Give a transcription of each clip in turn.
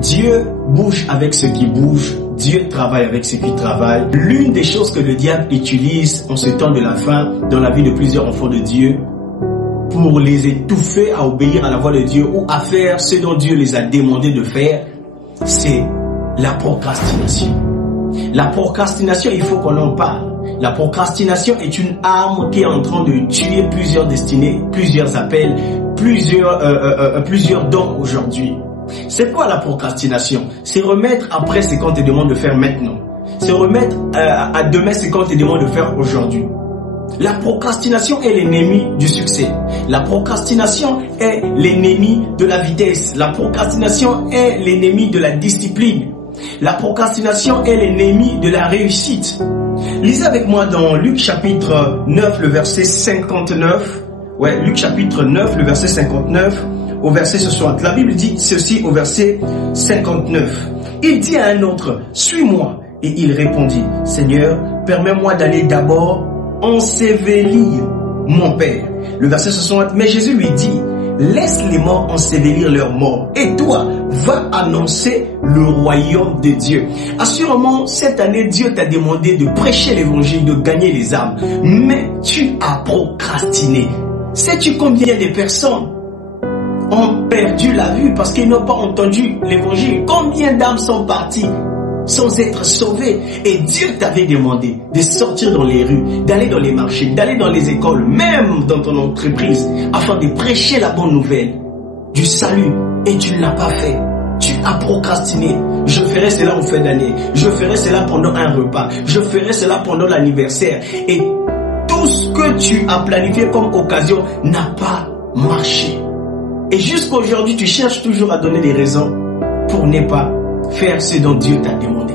Dieu bouge avec ceux qui bougent, Dieu travaille avec ceux qui travaillent. L'une des choses que le diable utilise en ce temps de la fin dans la vie de plusieurs enfants de Dieu, pour les étouffer à obéir à la voix de Dieu ou à faire ce dont Dieu les a demandé de faire, c'est la procrastination. La procrastination, il faut qu'on en parle. La procrastination est une arme qui est en train de tuer plusieurs destinées, plusieurs appels, plusieurs dons aujourd'hui. C'est quoi la procrastination? C'est remettre après ce qu'on te demande de faire maintenant. C'est remettre à demain ce qu'on te demande de faire aujourd'hui. La procrastination est l'ennemi du succès. La procrastination est l'ennemi de la vitesse. La procrastination est l'ennemi de la discipline. La procrastination est l'ennemi de la réussite. Lisez avec moi dans Luc chapitre 9, le verset 59. Ouais, Luc chapitre 9, le verset 59 au verset 60. La Bible dit ceci au verset 59. Il dit à un autre, suis-moi. Et il répondit, Seigneur, permets-moi d'aller d'abord ensevelir mon père. Le verset 60, mais Jésus lui dit, laisse les morts ensevelir leurs morts. Et toi, va annoncer le royaume de Dieu. Assurément, cette année, Dieu t'a demandé de prêcher l'évangile, de gagner les âmes. Mais tu as procrastiné. Sais-tu combien de personnes ont perdu la vue parce qu'ils n'ont pas entendu l'évangile? Combien d'âmes sont parties sans être sauvées? Et Dieu t'avait demandé de sortir dans les rues, d'aller dans les marchés, d'aller dans les écoles, même dans ton entreprise, afin de prêcher la bonne nouvelle du salut. Et tu ne l'as pas fait. Tu as procrastiné. Je ferai cela en fin d'année. Je ferai cela pendant un repas. Je ferai cela pendant l'anniversaire. Et tout ce que tu as planifié comme occasion n'a pas marché. Et jusqu'à aujourd'hui, tu cherches toujours à donner des raisons pour ne pas faire ce dont Dieu t'a demandé.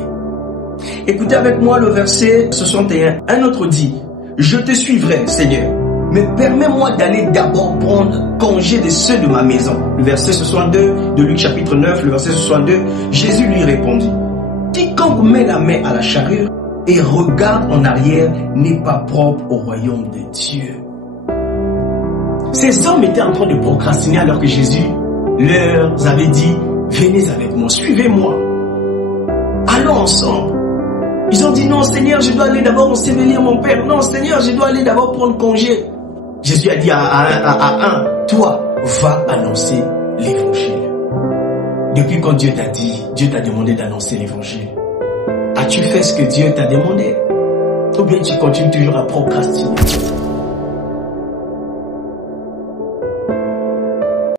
Écoutez avec moi le verset 61. Un autre dit, je te suivrai, Seigneur, mais permets-moi d'aller d'abord prendre congé de ceux de ma maison. Le verset 62 de Luc chapitre 9, le verset 62, Jésus lui répondit, quiconque met la main à la charrue et regarde en arrière n'est pas propre au royaume de Dieu. Ces hommes étaient en train de procrastiner alors que Jésus leur avait dit, venez avec moi, suivez-moi, allons ensemble. Ils ont dit, non Seigneur, je dois aller d'abord ensevelir mon père. Non Seigneur, je dois aller d'abord prendre congé. Jésus a dit à un, toi, va annoncer l'évangile. Depuis quand Dieu t'a dit, Dieu t'a demandé d'annoncer l'évangile, as-tu fait ce que Dieu t'a demandé? Ou bien tu continues toujours à procrastiner?